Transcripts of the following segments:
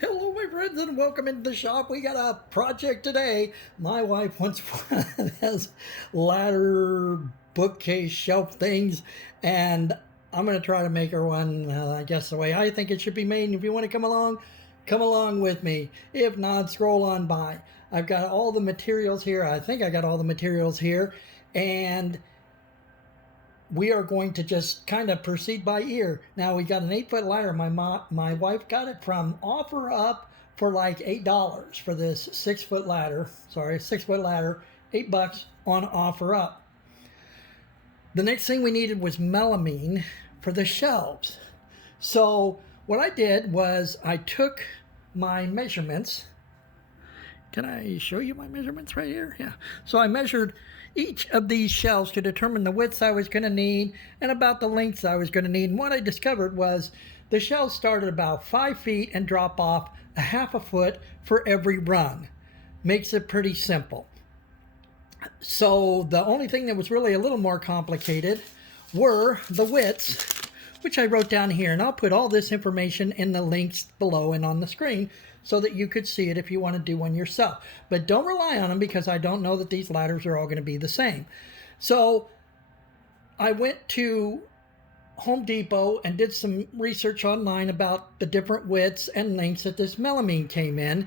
Hello, my friends, and welcome into the shop. We got a project today. My wife wants one of those ladder, bookcase, shelf things, and I'm going to try to make her one, I guess, the way I think it should be made. And if you want to come along with me. If not, scroll on by. I've got all the materials here. I think I got all the materials here, and we are going to just kind of proceed by ear. Now, we got an 8-foot ladder. My wife got it from OfferUp for like $8 for this 6-foot ladder. Sorry, 6-foot ladder, $8 on OfferUp. The next thing we needed was melamine for the shelves. So what I did was I took my measurements. Can I show you my measurements right here? Yeah. So I measured each of these shelves to determine the widths I was going to need and about the lengths I was going to need. And what I discovered was the shelves started about 5 feet and drop off a half a foot for every rung. Makes it pretty simple. So the only thing that was really a little more complicated were the widths, which I wrote down here. And I'll put all this information in the links below and on the screen so that you could see it if you want to do one yourself. But don't rely on them because I don't know that these ladders are all going to be the same. So I went to Home Depot and did some research online about the different widths and lengths that this melamine came in.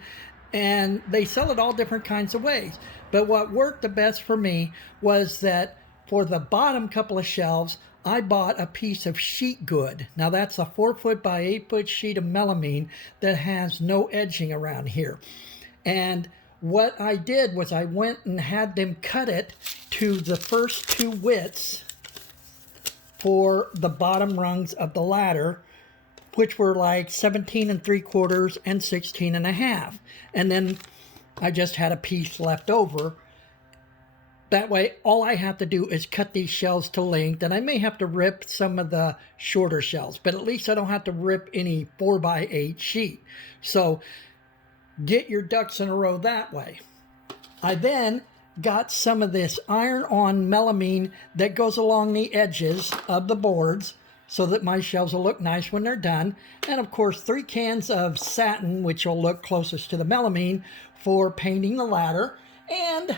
And they sell it all different kinds of ways. But what worked the best for me was that for the bottom couple of shelves, I bought a piece of sheet good. Now that's a 4-foot by 8-foot sheet of melamine that has no edging around here. And what I did was I went and had them cut it to the first 2 widths for the bottom rungs of the ladder, which were like 17 3/4 and 16 1/2. And then I just had a piece left over. That way, all I have to do is cut these shelves to length, and I may have to rip some of the shorter shelves, but at least I don't have to rip any 4x8 sheet. So get your ducks in a row that way. I then got some of this iron-on melamine that goes along the edges of the boards so that my shelves will look nice when they're done. And of course, 3 cans of satin, which will look closest to the melamine for painting the ladder. And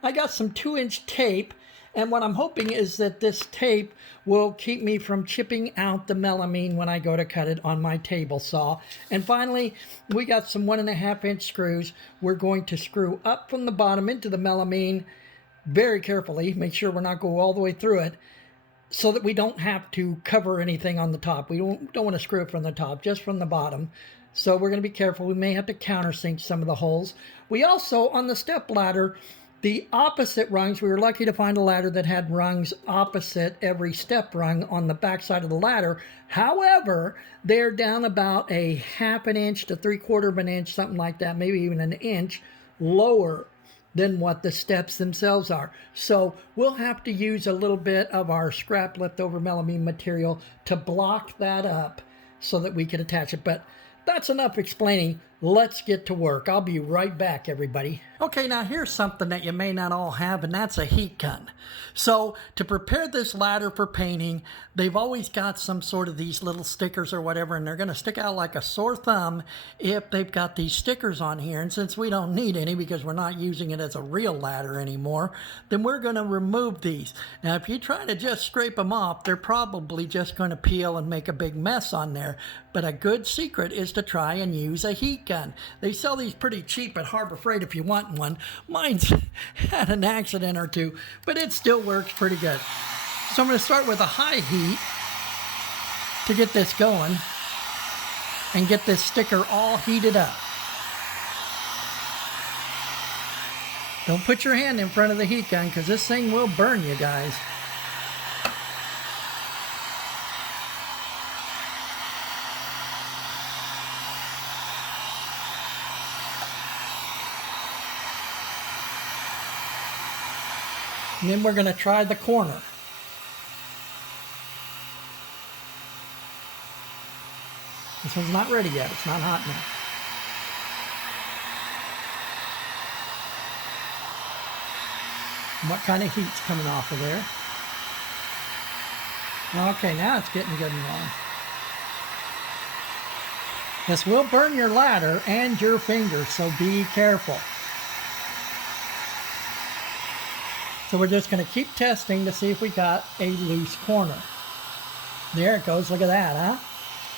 I got some 2-inch tape, and what I'm hoping is that this tape will keep me from chipping out the melamine when I go to cut it on my table saw. And finally, we got some 1.5-inch screws. We're going to screw up from the bottom into the melamine very carefully, make sure we're not going all the way through it, so that we don't have to cover anything on the top. We don't want to screw it from the top, just from the bottom. So we're going to be careful. We may have to countersink some of the holes. We also, on the step ladder, the opposite rungs, we were lucky to find a ladder that had rungs opposite every step rung on the back side of the ladder. However, they're down about a 1/2 inch to 3/4 inch, something like that, maybe even an inch lower than what the steps themselves are. So we'll have to use a little bit of our scrap leftover melamine material to block that up so that we can attach it. But that's enough explaining. Let's get to work. I'll be right back, everybody. Okay, now here's something that you may not all have, and that's a heat gun. So to prepare this ladder for painting, they've always got some sort of these little stickers or whatever, and they're going to stick out like a sore thumb if they've got these stickers on here. And since we don't need any because we're not using it as a real ladder anymore, then we're going to remove these. Now, if you try to just scrape them off, they're probably just going to peel and make a big mess on there. But a good secret is to try and use a heat gun. They sell these pretty cheap at Harbor Freight if you want one. Mine's had an accident or two, but it still works pretty good. So I'm going to start with a high heat to get this going and get this sticker all heated up. Don't put your hand in front of the heat gun because this thing will burn you guys. And then we're going to try the corner. This one's not ready yet. It's not hot enough. What kind of heat's coming off of there? Okay, now it's getting good and warm. This will burn your ladder and your fingers, so be careful. So we're just going to keep testing to see if we got a loose corner. There it goes, look at that, huh?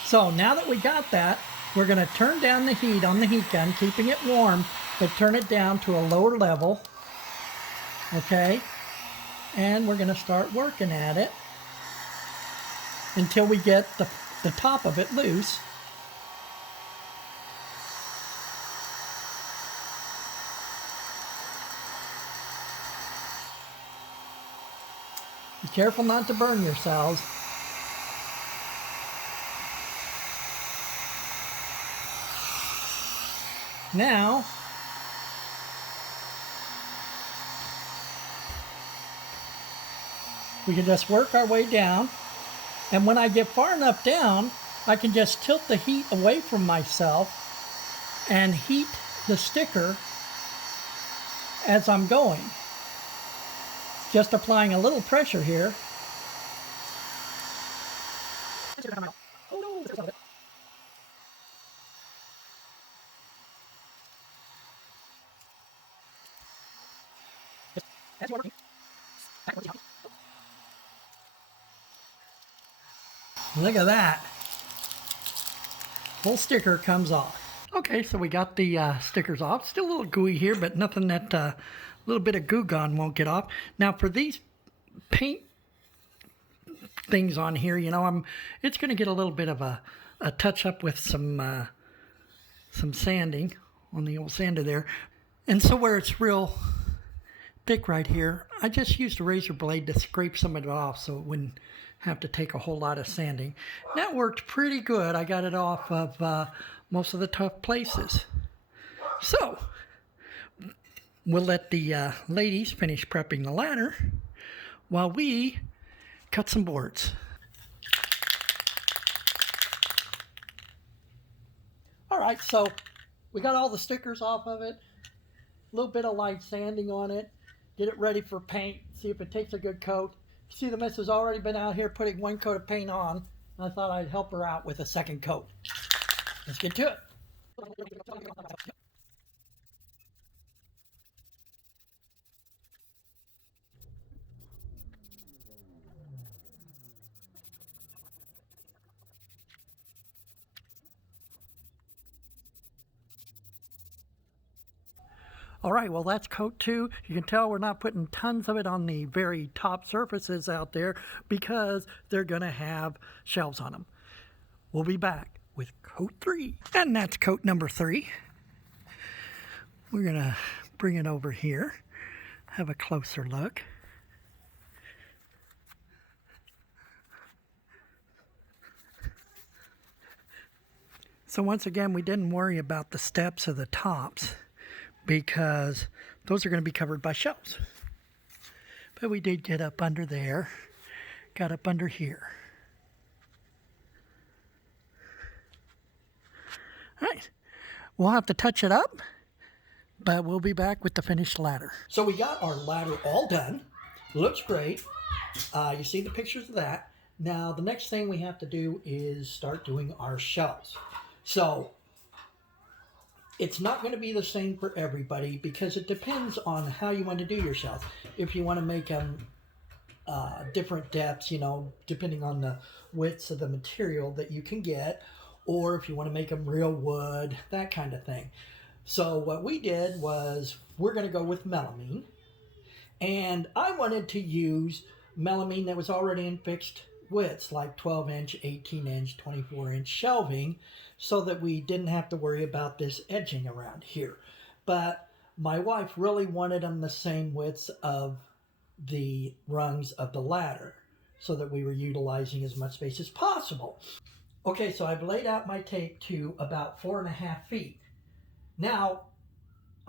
So now that we got that, we're going to turn down the heat on the heat gun, keeping it warm, but turn it down to a lower level. Okay? And we're going to start working at it until we get the top of it loose. Be careful not to burn yourselves. Now, we can just work our way down, and when I get far enough down, I can just tilt the heat away from myself and heat the sticker as I'm going. Just applying a little pressure here. Look at that. Whole sticker comes off. Okay, so we got the stickers off. Still a little gooey here, but nothing that a little bit of goo gone won't get off. Now for these paint things on here, you know, it's going to get a little bit of a touch up with some sanding on the old sander there. And so where it's real thick right here, I just used a razor blade to scrape some of it off so it wouldn't have to take a whole lot of sanding. That worked pretty good. I got it off of most of the tough places. So we'll let the ladies finish prepping the ladder while we cut some boards. All right, so we got all the stickers off of it, a little bit of light sanding on it, get it ready for paint, see if it takes a good coat. You see the miss has already been out here putting one coat of paint on, and I thought I'd help her out with a second coat. Let's get to it. All right, well that's coat 2. You can tell we're not putting tons of it on the very top surfaces out there because they're going to have shelves on them. We'll be back with coat 3. And that's coat number 3. We're going to bring it over here, have a closer look. So once again, we didn't worry about the steps or the tops, because those are going to be covered by shelves. But we did get up under there, got up under here. All right, we'll have to touch it up, but we'll be back with the finished ladder. So we got our ladder all done. Looks great. You see the pictures of that. Now the next thing we have to do is start doing our shelves. So it's not going to be the same for everybody because it depends on how you want to do your shelves. If you want to make them different depths, you know, depending on the widths of the material that you can get, or if you want to make them real wood, that kind of thing. So what we did was we're going to go with melamine, and I wanted to use melamine that was already in fixed widths, like 12-inch, 18-inch, 24-inch shelving, so that we didn't have to worry about this edging around here. But my wife really wanted them the same widths of the rungs of the ladder, so that we were utilizing as much space as possible. Okay, so I've laid out my tape to about 4.5 feet. Now,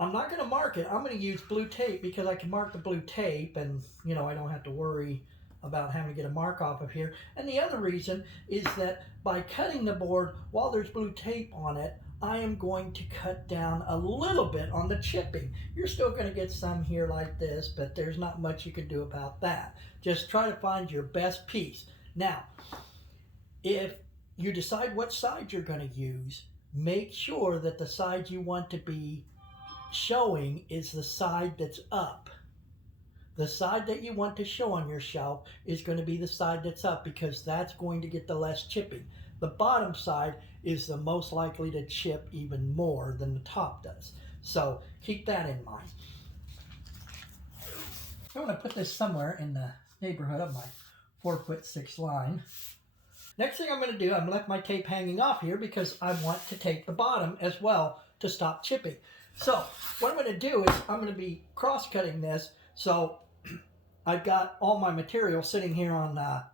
I'm not going to mark it. I'm going to use blue tape because I can mark the blue tape and, you know, I don't have to worry about having to get a mark off of here. And the other reason is that by cutting the board while there's blue tape on it, I am going to cut down a little bit on the chipping. You're still going to get some here like this, but there's not much you can do about that. Just try to find your best piece. Now, if you decide what side you're going to use, make sure that the side you want to be showing is the side that's up. The side that you want to show on your shelf is going to be the side that's up because that's going to get the less chipping. The bottom side is the most likely to chip even more than the top does. So keep that in mind. I want to put this somewhere in the neighborhood of my 4'6" line. Next thing I'm going to do, I'm left my tape hanging off here because I want to tape the bottom as well to stop chipping. So what I'm going to do is I'm going to be cross-cutting this. So I've got all my material sitting here on a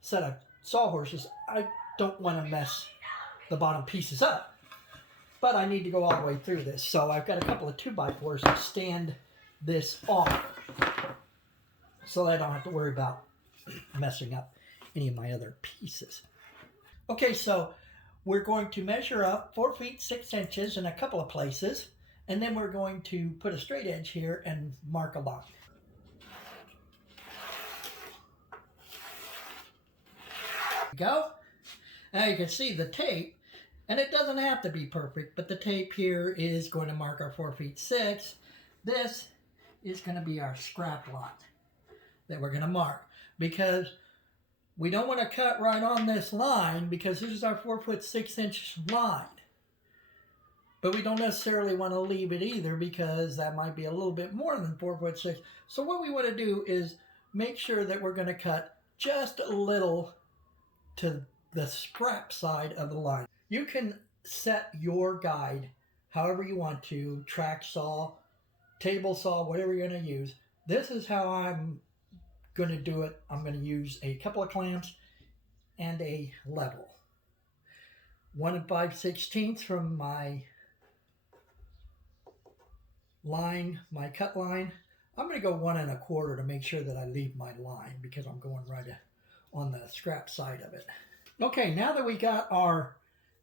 set of sawhorses. I don't want to mess the bottom pieces up, but I need to go all the way through this. So I've got a couple of 2x4s to stand this off so I don't have to worry about messing up any of my other pieces. Okay, so we're going to measure up 4 feet 6 inches in a couple of places, and then we're going to put a straight edge here and mark a line. Go. Now you can see the tape, and it doesn't have to be perfect, but the tape here is going to mark our 4 feet 6. This is going to be our scrap line that we're going to mark, because we don't want to cut right on this line because this is our 4'6" line. But we don't necessarily want to leave it either because that might be a little bit more than 4'6". So what we want to do is make sure that we're going to cut just a little to the scrap side of the line. You can set your guide however you want to, track saw, table saw, whatever you're going to use. This is how I'm going to do it. I'm going to use a couple of clamps and a level. 1 5/16 from my line, my cut line. I'm going to go 1 1/4 to make sure that I leave my line because I'm going right on the scrap side of it. Okay, now that we got our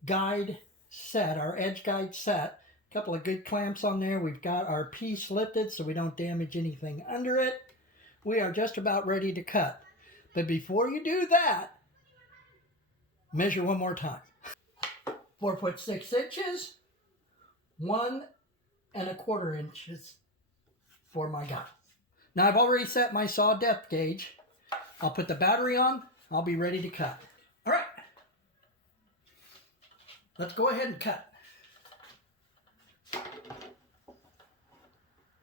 guide set, our edge guide set, a couple of good clamps on there, we've got our piece lifted so we don't damage anything under it. We are just about ready to cut. But before you do that, measure one more time. 4'6" inches, 1 1/4 inches for my guide. Now I've already set my saw depth gauge. I'll put the battery on. I'll be ready to cut. All right. Let's go ahead and cut.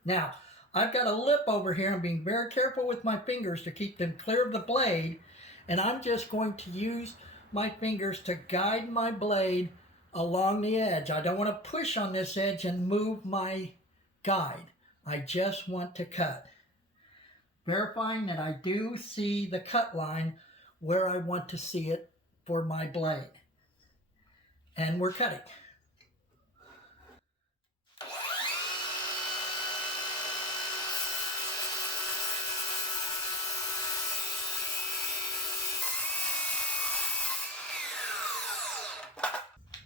Now, I've got a lip over here. I'm being very careful with my fingers to keep them clear of the blade. And I'm just going to use my fingers to guide my blade along the edge. I don't want to push on this edge and move my guide. I just want to cut. Verifying that I do see the cut line where I want to see it for my blade. And we're cutting.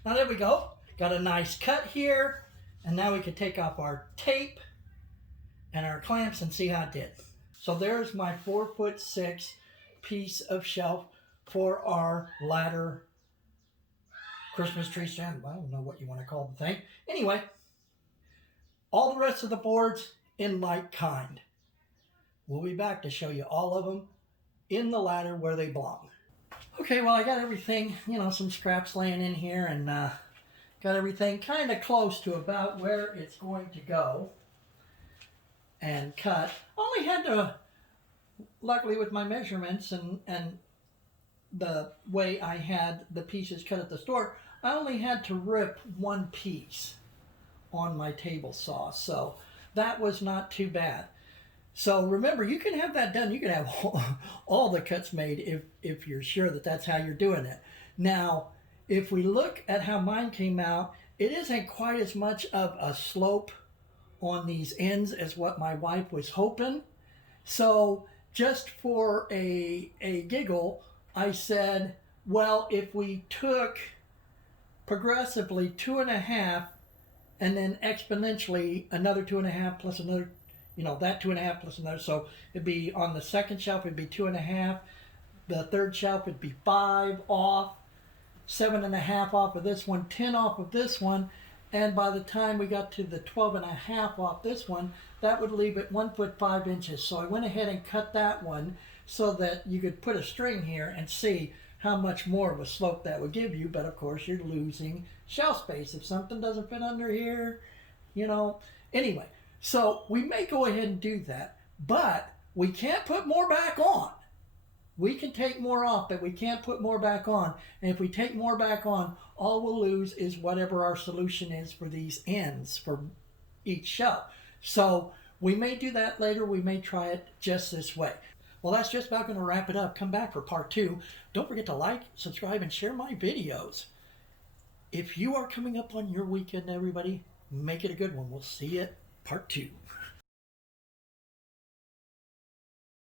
Now there we go. Got a nice cut here. And now we can take off our tape and our clamps and see how it did. So there's my 4'6" piece of shelf for our ladder Christmas tree stand. I don't know what you want to call the thing. Anyway, all the rest of the boards in like kind. We'll be back to show you all of them in the ladder where they belong. Okay, well, I got everything, some scraps laying in here, and got everything kind of close to about where it's going to go and cut. Only had to, luckily with my measurements and the way I had the pieces cut at the store, I only had to rip one piece on my table saw, so that was not too bad. So remember, you can have that done. You can have all the cuts made if you're sure that that's how you're doing it. Now, if we look at how mine came out, it isn't quite as much of a slope on these ends as what my wife was hoping. So just for a giggle, I said, well, if we took progressively 2.5 and then exponentially another 2.5 plus another, that 2.5 plus another. So it'd be on the second shelf, it'd be 2.5. The third shelf would be 5 off. 7.5 off of this one, 10 off of this one, and by the time we got to the 12.5 off this one, that would leave it 1 foot 5 inches. So I went ahead and cut that one so that you could put a string here and see how much more of a slope that would give you. But of course you're losing shelf space if something doesn't fit under here, you know. Anyway, so we may go ahead and do that, but we can't put more back on. We can take more off, but we can't put more back on. And if we take more back on, all we'll lose is whatever our solution is for these ends for each shelf. So we may do that later. We may try it just this way. Well, that's just about going to wrap it up. Come back for part 2. Don't forget to like, subscribe, and share my videos. If you are coming up on your weekend, everybody, make it a good one. We'll see you at part 2.